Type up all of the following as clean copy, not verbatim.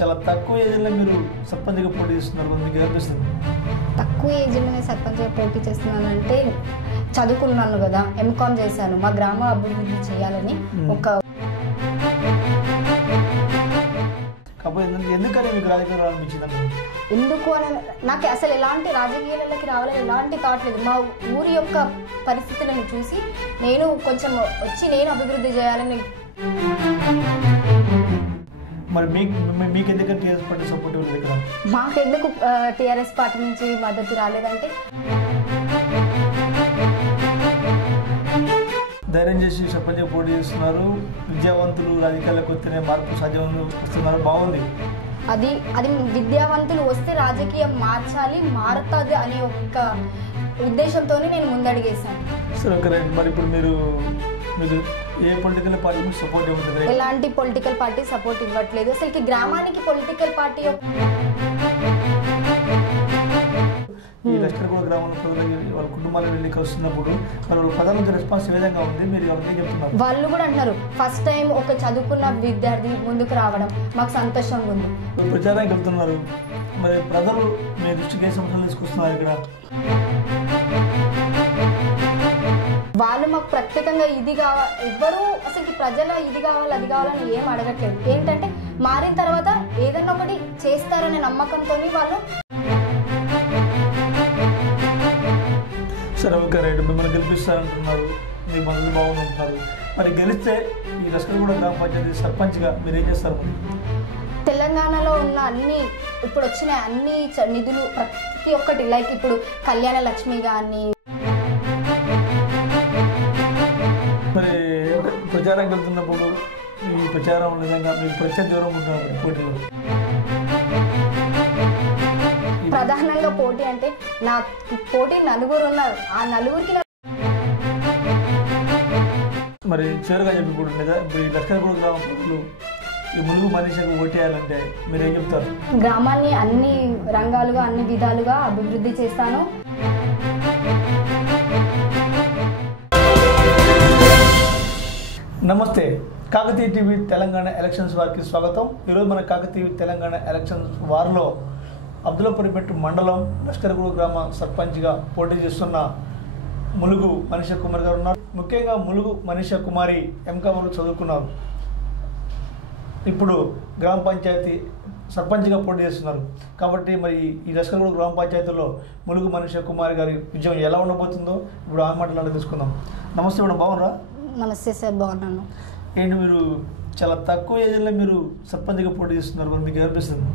చాలా తక్కువ ఏజ్లో మీరు సర్పంచ్గా పోటీ చేస్తున్నారు, మీకు ఏమనిపిస్తుంది? తక్కువ ఏజ్లోనే సర్పంచ్గా పోటీ చేస్తున్నానంటే చదువుకున్నాను కదా, ఎంకామ్ చేశాను, మా గ్రామ అభివృద్ధి చేయాలని ఒక కాకపోతే ఎందుకని మీకు రాజకీయాలు అనిపించింది? ఎందుకు అని నాకు అసలు ఎలాంటి రాజకీయాలకి రావాలని ఎలాంటి థాట్ లేదు. మా ఊరి యొక్క పరిస్థితులను చూసి నేను కొంచెం నేను అభివృద్ధి చేయాలని. మరి మీకు ఎందుకంటే టీఆర్ఎస్ పార్టీ సపోర్ట్ ఇవ్వలేదు ఇక్కడ? మాకెందుకు టీఆర్ఎస్ పార్టీ నుంచి మద్దతు రాలేదంటే ధైర్యం చేసి సర్పంచ్గా పోటీ చేస్తున్నారు, విద్యావంతులు రాజకీయాలకు వస్తేనే మార్పు సాధ్యం వస్తున్నారు, బాగుంది. అది విద్యావంతులు వస్తే రాజకీయం మారుతుంది అనే ఒక ఉద్దేశంతోనే నేను ముందడిగేశాను. సరే, ఓకే రైట్. మరి ఇప్పుడు మీరు ఏ పొలిటికల్ పార్టీకి సపోర్ట్ ఇవ్వట్లేదు? ఎలాంటి పొలిటికల్ పార్టీ సపోర్ట్ ఇవ్వట్లేదు. అసలుకి గ్రామానికి పొలిటికల్ పార్టీ ఈ లష్కర్గూడ గ్రామంలో ప్రజలకి వాళ్ళ కుటుంబాలకు వెళ్ళి వస్తున్నప్పుడు మరి వాళ్ళ ప్రధాన నుంచి రెస్పాన్స్ ఏ విధంగా ఉంది? మీరు ఎవరికి చెప్తున్నారు? వాళ్ళు కూడా అంటున్నారు, ఫస్ట్ టైం ఒక చదువుకున్న విద్యార్థి ముందుకు రావడం మాకు సంతోషంగా ఉంది. ప్రచారానికి వెళ్తున్నారు, మరి ప్రజలు మీ దృష్టికి ఏ సమస్యలు తీసుకొస్తున్నారు ఇక్కడ? వాళ్ళు మాకు ప్రత్యేకంగా ఇది కావాలి, ఎవ్వరూ అసలు ప్రజల ఇది కావాలి అది కావాలని ఏం అడగట్లేదు. ఏంటంటే మారిన తర్వాత ఏదన్నా ఒకటి చేస్తారనే నమ్మకంతో వాళ్ళు. సరే, ఓకే రైట్. మిమ్మల్ని గెలిపిస్తారంటున్నారు, మీ మద్దతు బాగుందంటున్నారు. మరి గెలిస్తే ఈ లష్కర్గూడ గ్రామ పంచాయతీ సర్పంచ్గా మీరు ఏం చేస్తారు? తెలంగాణలో ఉన్న ఇప్పుడు వచ్చిన అన్ని నిధులు ప్రతి ఒక్కటి, లైక్ ఇప్పుడు కళ్యాణ లక్ష్మి కానీ. మరి ప్రచారానికి వెళ్తున్నప్పుడు ఈ ప్రచారం నిజంగా మీకు ప్రత్యేక దూరం ఉంటున్నారు పోటీలో? ప్రధానంగా పోటీ అంటే నా పోటీ నలుగురు ఉన్నారు, ఆ నలుగురికి మరి చివరిగా చెప్పి ఇప్పుడు ఈ లష్కర్గూడ గ్రామ ప్రజలు ఈ ములుగు మనిషికి ఓటేయాలంటే మీరు ఏం చెప్తారు? గ్రామాన్ని అన్ని రంగాలుగా అన్ని విధాలుగా అభివృద్ధి చేస్తాను. నమస్తే, కాకతీయ టీవీ తెలంగాణ ఎలక్షన్స్ వారికి స్వాగతం. ఈరోజు మన కాకతీయ తెలంగాణ ఎలక్షన్స్ వారిలో అబ్దుల్లాపూర్పేట మండలం లష్కర్గూడ గ్రామ సర్పంచ్గా పోటీ చేస్తున్న ములుగు మనీషా కుమార్ గారు ఉన్నారు. ముఖ్యంగా ములుగు మనీషా కుమారి ఎంకామ్ చదువుకున్నారు, ఇప్పుడు గ్రామ పంచాయతీ సర్పంచ్గా పోటీ చేస్తున్నారు. కాబట్టి మరి ఈ లష్కర్గూడ గ్రామ పంచాయతీలో ములుగు మనీషా కుమారి గారి విజయం ఎలా ఉండబోతుందో ఇప్పుడు ఆ మాటలు తీసుకుందాం. నమస్తే మేడం, బాగున్నారా? నమస్తే సార్, బాగున్నాను. ఏంటి మీరు చాలా తక్కువ ఏజ్లో మీరు సర్పంచ్గా పోటీ చేస్తున్నారు, మరి మీకు ఏమనిపిస్తుంది?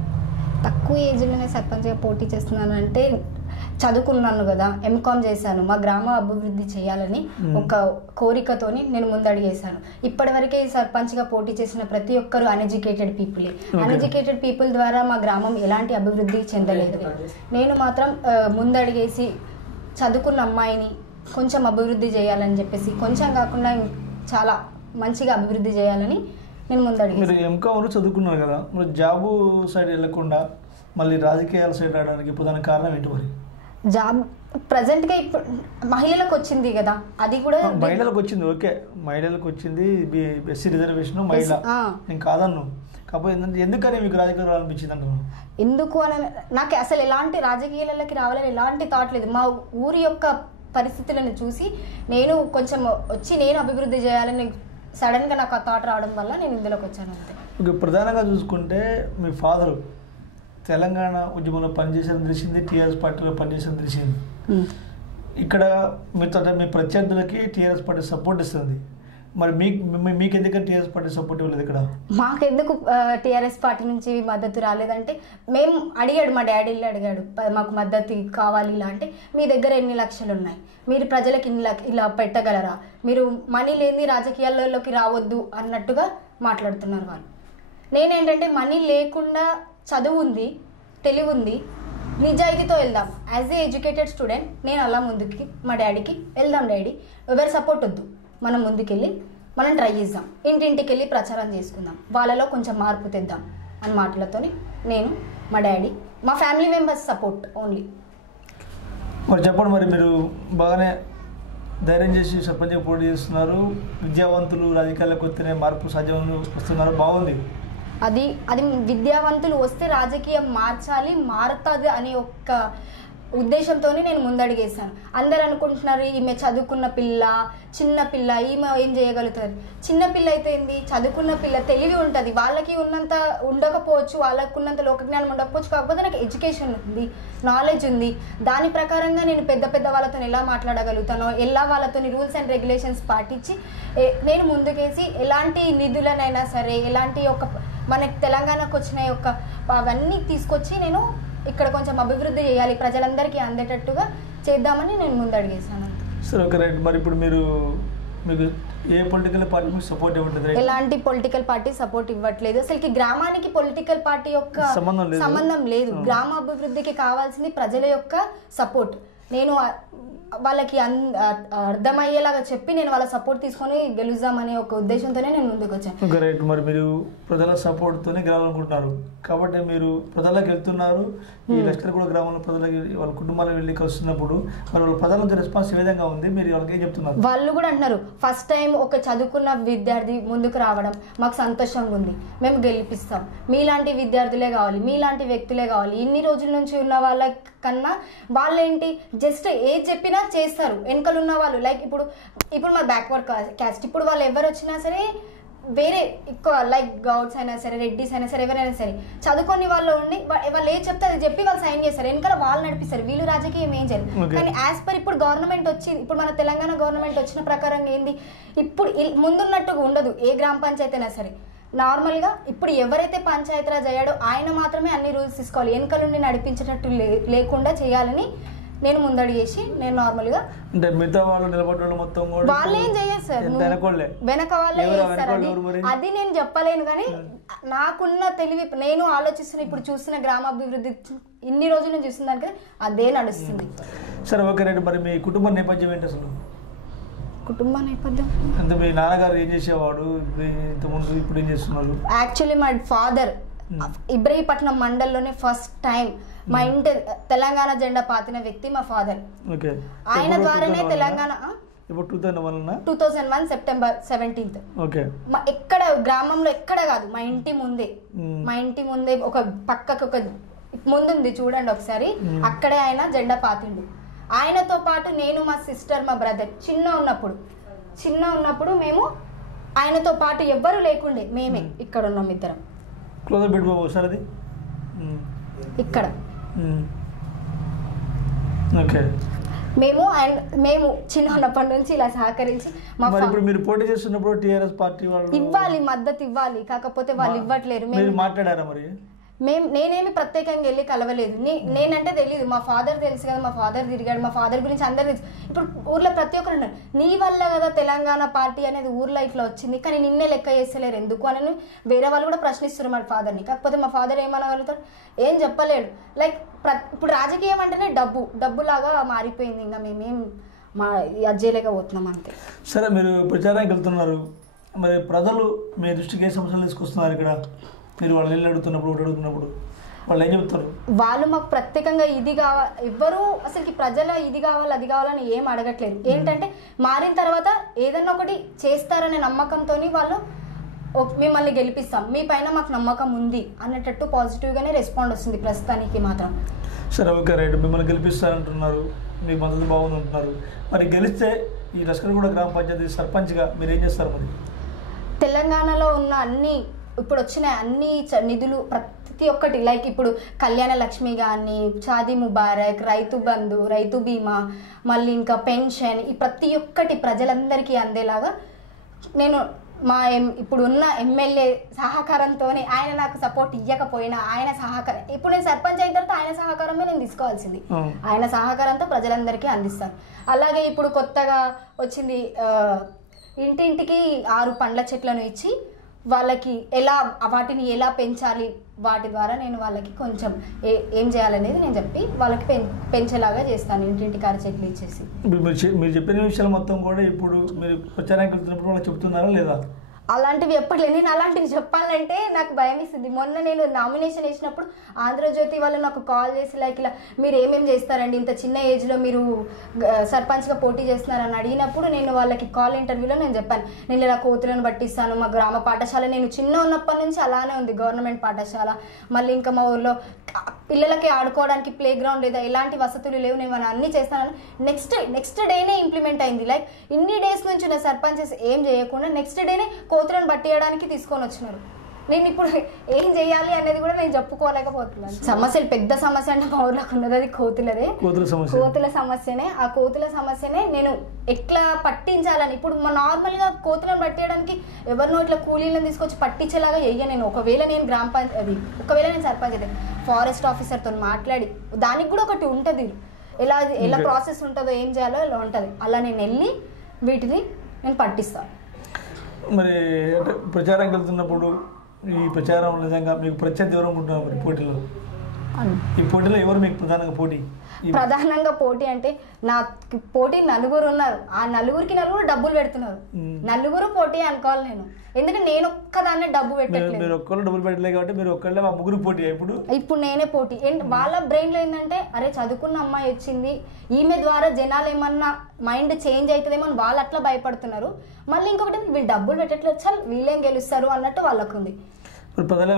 తక్కువ ఏజ్లోనే సర్పంచ్గా పోటీ చేస్తున్నానంటే చదువుకున్నాను కదా, ఎంకామ్ చేశాను, మా గ్రామ అభివృద్ధి చేయాలని ఒక కోరికతోని నేను ముందడిగేశాను. ఇప్పటివరకే సర్పంచ్గా పోటీ చేసిన ప్రతి ఒక్కరు అన్ఎడ్యుకేటెడ్ పీపులే. అన్ఎడ్యుకేటెడ్ పీపుల్ ద్వారా మా గ్రామం ఎలాంటి అభివృద్ధి చెందలేదు. నేను మాత్రం ముందడిగేసి చదువుకున్న అమ్మాయిని కొంచెం అభివృద్ధి చేయాలని చెప్పేసి, కొంచెం కాకుండా చాలా మంచిగా అభివృద్ధి చేయాలని నేను ముందడిగి. మీరు ఎంకామ్ చదువుకున్నారు కదా, మరి జాబు సైడ్ వెళ్ళకుండా మళ్ళీ రాజకీయాల సైడ్ రావడానికి ప్రధాన కారణం ఏంటి? మరి జాబ్ ప్రజెంట్గా ఇప్పుడు మహిళలకు వచ్చింది కదా, అది కూడా మహిళలకు వచ్చింది, ఓకే మహిళలకు వచ్చింది, ఎస్సీ రిజర్వేషన్ మహిళ, నేను కాదన్ను. కాకపోతే ఎందుకని మీకు రాజకీయాలు అనిపించింది అంటున్నాను? ఎందుకు అని నాకు అసలు ఎలాంటి రాజకీయాలకి రావాలని ఎలాంటి థాట్ లేదు. మా ఊరి యొక్క పరిస్థితులను చూసి నేను కొంచెం నేను అభివృద్ధి చేయాలని సడన్గా నాకు ఆ థాట్ రావడం వల్ల నేను ఇందులోకి వచ్చాను అంతే. ఓకే, ప్రధానంగా చూసుకుంటే మీ ఫాదరు తెలంగాణ ఉద్యమంలో పనిచేసేది తెలిసింది, టీఆర్ఎస్ పార్టీలో పనిచేసేది తెలిసింది. ఇక్కడ మీ ప్రత్యర్థులకి టీఆర్ఎస్ పార్టీ సపోర్ట్ ఇస్తుంది, మరి మీకు ఎందుకంటే టీఆర్ఎస్ పార్టీ సపోర్ట్ ఇవ్వలేదు ఇక్కడ? మాకెందుకు టీఆర్ఎస్ పార్టీ నుంచి మద్దతు రాలేదంటే మేము అడిగాడు, మా డాడీ అడిగాడు మాకు మద్దతు కావాలి ఇలా అంటే, మీ దగ్గర ఎన్ని లక్షలు ఉన్నాయి, మీరు ప్రజలకు ఇలా పెట్టగలరా, మీరు మనీ లేని రాజకీయాల్లోకి రావద్దు అన్నట్టుగా మాట్లాడుతున్నారు వాళ్ళు. నేనేంటంటే మనీ లేకుండా చదువు ఉంది, తెలివి ఉంది, నిజాయితీతో వెళ్దాం. యాజ్ ఏ ఎడ్యుకేటెడ్ స్టూడెంట్ నేను అలా ముందుకి మా డాడీకి వెళ్దాం డాడీ, ఎవరి సపోర్ట్ వద్దు, మనం ముందుకెళ్ళి మనం ట్రై చేద్దాం, ఇంటింటికి వెళ్ళి ప్రచారం చేసుకుందాం, వాళ్ళలో కొంచెం మార్పు తెద్దాం అని మాటలతోని నేను, మా డాడీ, మా ఫ్యామిలీ మెంబర్స్ సపోర్ట్ ఓన్లీ. మరి చెప్పండి, మరి మీరు బాగానే ధైర్యం చేసి సర్పంచ్గా పోటీ చేస్తున్నారు, విద్యావంతులు రాజకీయాలకు వస్తేనే మార్పు సాధ్యం వస్తున్నారు, బాగుంది. అది అది విద్యావంతులు వస్తే రాజకీయం మార్చాలి, మారుతుంది అనే ఒక్క ఉద్దేశంతోనే నేను ముందడిగేశాను. అందరు అనుకుంటున్నారు ఈమె చదువుకున్న పిల్ల, చిన్న పిల్ల, ఈమె ఏం చేయగలుగుతారు. చిన్న పిల్ల అయితే ఏంది, చదువుకున్న పిల్ల, తెలివి ఉంటుంది, వాళ్ళకి ఉన్నంత ఉండకపోవచ్చు, వాళ్ళకు ఉన్నంత లోకజ్ఞానం ఉండకపోవచ్చు, కాకపోతే నాకు ఎడ్యుకేషన్ ఉంది, నాలెడ్జ్ ఉంది. దాని ప్రకారంగా నేను పెద్ద పెద్ద వాళ్ళతో ఎలా మాట్లాడగలుగుతానో, ఎలా వాళ్ళతో రూల్స్ అండ్ రెగ్యులేషన్స్ పాటించి నేను ముందుకేసి ఎలాంటి నిధులనైనా సరే, ఎలాంటి మనకి తెలంగాణకు వచ్చిన అవన్నీ తీసుకొచ్చి నేను ఇక్కడ కొంచెం అభివృద్ధి చేయాలి, ప్రజలందరికీ అందేటట్టుగా చేద్దామని నేను ముందడిగేశాను. సరే, ఓకే, రైట్. మరి ఇప్పుడు మీకు ఏ పొలిటికల్ పార్టీ మీకు సపోర్ట్ ఇవ్వట్లేదు? ఎలాంటి పొలిటికల్ పార్టీ సపోర్ట్ ఇవ్వట్లేదు. అసలుకి గ్రామానికి పొలిటికల్ పార్టీ యొక్క సంబంధం లేదు. గ్రామ అభివృద్ధికి కావాల్సింది ప్రజల యొక్క సపోర్ట్. నేను వాళ్ళకి అర్థమయ్యేలాగా చెప్పి నేను వాళ్ళ సపోర్ట్ తీసుకొని గెలుద్దామనే ఒక ఉద్దేశంతోనే నేను ముందుకు వచ్చాను. రైట్. మరి మీరు ప్రజల సపోర్ట్తోనే గెలవాలనుకుంటున్నారు కాబట్టి మీరు ప్రజలకు వెళ్తున్నారు. ఈ లష్కర్గూడ గ్రామంలో ప్రజలకి వాళ్ళ కుటుంబాలకు వెళ్ళి కలుస్తున్నప్పుడు మరి వాళ్ళ ప్రజల నుంచి రెస్పాన్స్ ఏ విధంగా ఉంది, మీరు వాళ్ళకి ఏం చెప్తున్నారు? వాళ్ళు కూడా అంటున్నారు, ఫస్ట్ టైం ఒక చదువుకున్న విద్యార్థి ముందుకు రావడం మాకు సంతోషంగా ఉంది, మేము గెలిపిస్తాం, మీలాంటి విద్యార్థులే కావాలి, మీలాంటి వ్యక్తులే కావాలి. ఇన్ని రోజుల నుంచి ఉన్న వాళ్ళ కన్నా వాళ్ళేంటి జస్ట్ ఏది చెప్పినా చేస్తారు. వెనకలు ఉన్న వాళ్ళు లైక్ ఇప్పుడు మా బ్యాక్వర్డ్ క్యాస్ట్, ఇప్పుడు వాళ్ళు ఎవరు వచ్చినా సరే వేరే ఎక్కువ లైక్ గౌడ్స్ అయినా సరే, రెడ్డిస్ అయినా సరే, ఎవరైనా సరే చదువుకొని వాళ్ళు ఉండి వాళ్ళు ఏం చెప్తే అది చెప్పి వాళ్ళు సైన్ చేస్తారు, వెనకాల వాళ్ళు నడిపిస్తారు, వీళ్ళు రాజకీయం ఏం చేయాలి. కానీ యాజ్ పర్ ఇప్పుడు గవర్నమెంట్ వచ్చింది, ఇప్పుడు మన తెలంగాణ గవర్నమెంట్ వచ్చిన ప్రకారం ఏంది, ఇప్పుడు ముందున్నట్టుగా ఉండదు. ఏ గ్రామ పంచాయతీ అయినా సరే నార్మల్గా ఇప్పుడు ఎవరైతే పంచాయతీరాజ్ అయ్యాడో ఆయన మాత్రమే అన్ని రూల్స్ తీసుకోవాలి, వెనక నుండి నడిపించేటట్టు లేకుండా చేయాలని నేను ముందడిగేసి నేను నార్మల్గా అంటే మిగతా వాళ్ళు నిలబడ్డ మొత్తం వాళ్ళు ఏం చేయరు సార్, వెనక వాళ్ళే చేస్తారు. అది నేను చెప్పలేను, కానీ నాకున్న తెలివి నేను ఆలోచిస్తున్న ఇప్పుడు చూస్తున్న గ్రామాభివృద్ధి ఇన్ని రోజుల నుంచి చూస్తున్న దానికి అదే నడుస్తుంది. సరే, ఓకే, రైట్. మరి మీ కుటుంబ నేపథ్యం ఏంటి అసలు? కుటుంబ నేపథ్యం అంటే మీ నాన్నగారు ఏం చేసేవాడు, ఇంతకుముందు ఇప్పుడు ఏం చేస్తున్నారు? యాక్చువల్లీ మా ఫాదర్ ఇబ్రహీపట్నం మండలంలోనే ఫస్ట్ టైం మా ఇంటి తెలంగాణ జెండా పాతిన వ్యక్తి మా ఫాదర్. ఆయన ద్వారానే తెలంగాణ 2001 సెప్టెంబర్ 17th ఎక్కడ గ్రామంలో ఎక్కడ కాదు, మా ఇంటి ముందే ఒక పక్కకు ఒక ముందుంది చూడండి ఒకసారి, అక్కడే ఆయన జెండా పాతిండు. ఆయనతో పాటు నేను, మా సిస్టర్, మా బ్రదర్ చిన్న ఉన్నప్పుడు మేము ఆయనతో పాటు ఎవ్వరూ లేకుండే, మేమే ఇక్కడ ఉన్నాం ఇద్దరం. ఇక్కడ మేము చిన్న ఉన్నప్పటి నుంచి ఇలా సహకరించి మీరు పోటీ చేస్తున్నప్పుడు టిఆర్ఎస్ పార్టీ వాళ్ళు ఇవ్వాలి, మద్దతు ఇవ్వాలి, కాకపోతే వాళ్ళు ఇవ్వట్లేరు. మాట్లాడారా మరి? నేనేమి ప్రత్యేకంగా వెళ్ళి కలవలేదు. నేనంటే తెలియదు, మా ఫాదర్ తెలుసు కదా, మా ఫాదర్ తిరిగాడు, మా ఫాదర్ గురించి అందరు తెలుసు. ఇప్పుడు ఊర్లో ప్రతి ఒక్కరు ఉన్నారు, నీ వల్ల కదా తెలంగాణ పార్టీ అనేది ఊర్లో ఇట్లా వచ్చింది, కానీ నిన్నే లెక్క చేస్తలేరు ఎందుకు అని వేరే వాళ్ళు కూడా ప్రశ్నిస్తారు మా ఫాదర్ని. కాకపోతే మా ఫాదర్ ఏమనగలుగుతారు, ఏం చెప్పలేడు. లైక్ ఇప్పుడు రాజకీయం అంటేనే డబ్బులాగా మారిపోయింది, ఇంకా మేమేం అజ్జేయలేకపోతున్నాం అంతే. సరే, మీరు ప్రచారానికి వెళ్తున్నారు, మరి ప్రజలు మీ దృష్టికి ఏ సమస్యలు తీసుకొస్తున్నారు? ఇక్కడ మీరు వాళ్ళు వెళ్ళి అడుగుతున్నప్పుడు వాళ్ళు ఏం చెప్తారు? వాళ్ళు మాకు ప్రత్యేకంగా ఇది కావాలి, ఎవ్వరూ అసలుకి ప్రజల ఇది కావాలి అది కావాలని ఏం అడగట్లేదు. ఏంటంటే మారిన తర్వాత ఏదన్నా ఒకటి చేస్తారనే నమ్మకంతో వాళ్ళు మిమ్మల్ని గెలిపిస్తాం, మీ పైన మాకు నమ్మకం ఉంది అనేటట్టు పాజిటివ్గానే రెస్పాండ్ వస్తుంది ప్రస్తుతానికి మాత్రం. సరే, ఓకే, రైట్. మిమ్మల్ని గెలిపిస్తారంటున్నారు, మీకు మద్దతు బాగుంది అంటున్నారు. మరి గెలిస్తే ఈ లష్కర్గూడ గ్రామ పంచాయతీ సర్పంచ్గా మీరు ఏం చేస్తారు? మరి తెలంగాణలో ఉన్న ఇప్పుడు వచ్చిన అన్ని నిధులు ప్రతి ఒక్కటి లైక్ ఇప్పుడు కళ్యాణ లక్ష్మి కానీ, షాదీ ముబారక్, రైతు బంధు, రైతు బీమా, మళ్ళీ ఇంకా పెన్షన్, ఈ ప్రతి ఒక్కటి ప్రజలందరికీ అందేలాగా నేను ఇప్పుడు ఉన్న ఎమ్మెల్యే సహకారంతో, ఆయన నాకు సపోర్ట్ ఇవ్వకపోయినా ఆయన సహకారం, ఇప్పుడు నేను సర్పంచ్ అయిన తర్వాత ఆయన సహకారమే నేను తీసుకోవాల్సింది, ఆయన సహకారంతో ప్రజలందరికీ అందిస్తాను. అలాగే ఇప్పుడు కొత్తగా వచ్చింది ఇంటింటికి 6 పండ్ల చెట్లను ఇచ్చి వాళ్ళకి వాటిని ఎలా పెంచాలి, వాటి ద్వారా నేను వాళ్ళకి కొంచెం ఏం చేయాలనేది నేను చెప్పి వాళ్ళకి పెంచేలాగా చేస్తాను, ఇంటింటికి 6 చెట్లు ఇచ్చేసి. మీరు చెప్పిన విషయాలు మొత్తం కూడా ఇప్పుడు మీరు ప్రచారానికి వెళ్తున్నప్పుడు వాళ్ళకి చెప్తున్నారా లేదా? అలాంటివి ఎప్పట్లేదు. నేను అలాంటివి చెప్పాలంటే నాకు భయం ఇస్తుంది. మొన్న నేను నామినేషన్ వేసినప్పుడు ఆంధ్రజ్యోతి వాళ్ళు నాకు కాల్ చేసి లైక్ ఇలా మీరు ఏమేమి చేస్తారండి, ఇంత చిన్న ఏజ్లో మీరు సర్పంచ్గా పోటీ చేస్తున్నారని అడిగినప్పుడు నేను వాళ్ళకి కాల్ ఇంటర్వ్యూలో నేను చెప్పాను, నేను ఇలా కోతులను పట్టిస్తాను, మా గ్రామ పాఠశాల నేను చిన్న ఉన్నప్పటి నుంచి అలానే ఉంది గవర్నమెంట్ పాఠశాల. మళ్ళీ ఇంకా మా ఊర్లో పిల్లలకి ఆడుకోవడానికి ప్లే గ్రౌండ్ లేదా ఎలాంటి వసతులు లేవు, నేను అన్నీ చేస్తాను. నెక్స్ట్ డేనే ఇంప్లిమెంట్ అయింది. లైక్ ఇన్ని డేస్ నుంచి ఉన్న సర్పంచెస్ ఏం చేయకుండా నెక్స్ట్ డేనే కోతులను పట్టియడానికి తీసుకొని వచ్చినారు. నేను ఇప్పుడు ఏం చేయాలి అనేది కూడా నేను చెప్పుకోలేకపోతున్నాను. సమస్యలు పెద్ద సమస్య అంటే మా ఊర్లోకి ఉన్నది అది కోతులదే, కోతుల సమస్యనే. ఆ కోతుల సమస్యనే నేను ఎట్లా పట్టించాలని, ఇప్పుడు నార్మల్గా కోతులను పట్టేయడానికి ఎవరినో ఇట్లా కూలీలను తీసుకొచ్చి పట్టించేలాగా చెయ్య నేను. ఒకవేళ నేను సర్పంచ్ అయితే ఫారెస్ట్ ఆఫీసర్తో మాట్లాడి దానికి కూడా ఒకటి ఉంటుంది, ఎలా ప్రాసెస్ ఉంటుందో ఏం చేయాలో ఇలా ఉంటుంది. అలా నేను వెళ్ళి వీటిని నేను పట్టిస్తాను. మరి అంటే ప్రచారంకి వెళ్తున్నప్పుడు ఈ ప్రచారం నిజంగా మీకు ప్రత్యర్థి ఎవరు అనుకుంటున్నారు? మరి పోటీలో ఈ పోటీలో ఎవరు మీకు ప్రధానంగా పోటీ అంటే నా పోటీ నలుగురు ఉన్నారు. ఆ నలుగురికి డబ్బులు పెడుతున్నారు. నలుగురు పోటీ అనుకోవాలి నేను, ఎందుకంటే నేను ఒక్కదాన్నే డబ్బు పెట్టలేదు. మీరు ఒక్కళ్ళు డబ్బులు పెట్టలేదు కాబట్టి మీరు ఒక్కళ్ళే మా ముగ్గురు పోటీ. ఇప్పుడు నేనే పోటీ. వాళ్ళ బ్రెయిన్లో ఏంటంటే అరే చదువుకున్న అమ్మాయి వచ్చింది, ఈమె ద్వారా జనాలు ఏమన్నా మైండ్ చేంజ్ అవుతుందేమో అని వాళ్ళు అట్లా భయపడుతున్నారు. మళ్ళీ ఇంకొకటి వీళ్ళు డబ్బులు పెట్టట్లేదు, చాలు వీళ్ళేం గెలుస్తారు అన్నట్టు వాళ్ళకు ఉంది. ప్రజలు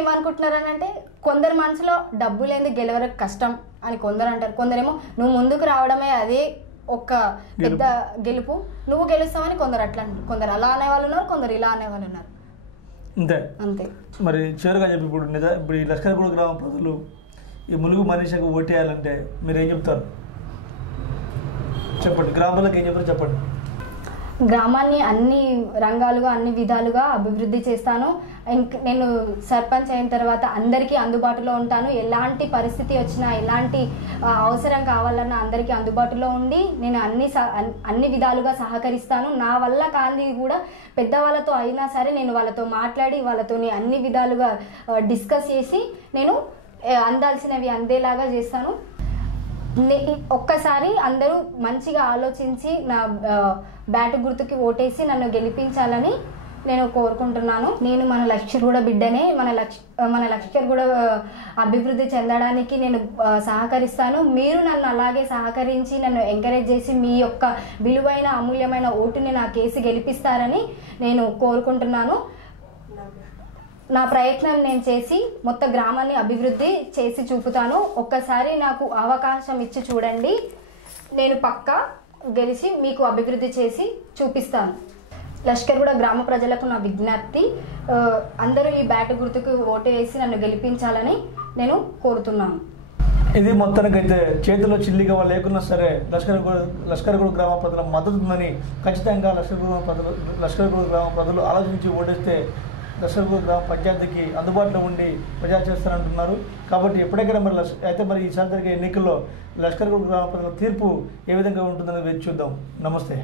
ఏమనుకుంటున్నారు అని అంటే కొందరు మనసులో డబ్బు లేని గెలవరకు కష్టం అని కొందరు అంటారు. కొందరేమో నువ్వు ముందుకు రావడమే అదే ఒక పెద్ద గెలుపు, నువ్వు గెలుస్తావని కొందరు అట్లా అంటారు. కొందరు అలా అనేవాళ్ళు ఉన్నారు, కొందరు ఇలా అనేవాళ్ళు ఉన్నారు. అంతే. మరి చివరిగా చెప్పి ఇప్పుడు ఈ లష్కర్గూడ గ్రామ ప్రజలు ఈ ములుగు మనీషకు ఓటేయాలంటే మీరు ఏం చెప్తారు? చెప్పండి, గ్రామాలకు ఏం చెప్తారు చెప్పండి. గ్రామాన్ని అన్ని రంగాలుగా అన్ని విధాలుగా అభివృద్ధి చేస్తాను. నేను సర్పంచ్ అయిన తర్వాత అందరికీ అందుబాటులో ఉంటాను. ఎలాంటి పరిస్థితి వచ్చినా ఎలాంటి అవసరం కావాలన్నా అందరికీ అందుబాటులో ఉండి నేను అన్ని విధాలుగా సహకరిస్తాను. నా వల్ల కాంది కూడా పెద్దవాళ్ళతో అయినా సరే నేను వాళ్ళతో మాట్లాడి వాళ్ళతో అన్ని విధాలుగా డిస్కస్ చేసి నేను అందాల్సినవి అందేలాగా చేస్తాను. ఒక్కసారి అందరూ మంచిగా ఆలోచించి నా బ్యాటు గుర్తుకి ఓటేసి నన్ను గెలిపించాలని నేను కోరుకుంటున్నాను. నేను మన లష్కర్గూడ బిడ్డనే, మన లష్కర్గూడ అభివృద్ధి చెందడానికి నేను సహకరిస్తాను. మీరు నన్ను అలాగే సహకరించి నన్ను ఎంకరేజ్ చేసి మీ యొక్క విలువైన అమూల్యమైన ఓటుని నా కేసి గెలిపిస్తారని నేను కోరుకుంటున్నాను. నా ప్రయత్నం నేను చేసి మొత్తం గ్రామాన్ని అభివృద్ధి చేసి చూపుతాను. ఒక్కసారి నాకు అవకాశం ఇచ్చి చూడండి, నేను పక్కా గెలిచి మీకు అభివృద్ధి చేసి చూపిస్తాను. లష్కర్గూడ గ్రామ ప్రజలకు నా విజ్ఞప్తి, అందరూ ఈ బ్యాటు గుర్తుకు ఓటు వేసి నన్ను గెలిపించాలని నేను కోరుతున్నాను. ఇది మొత్తానికైతే చేతిలో చిల్లిగా లేకున్నా సరే లష్కర్గూడ గ్రామ ప్రజల మద్దతు ఉందని ఖచ్చితంగా లష్కర్గూడ గ్రామ ప్రజలు ఆలోచించి ఓటేస్తే లష్కర్గూడ గ్రామ పంచాయతీకి అందుబాటులో ఉండి ప్రచారం చేస్తారంటున్నారు. కాబట్టి ఎప్పటికైనా మరి ఈసారి జరిగే ఎన్నికల్లో లష్కర్గూడ గ్రామ ప్రజల తీర్పు ఏ విధంగా ఉంటుందని వేచి చూద్దాం. నమస్తే.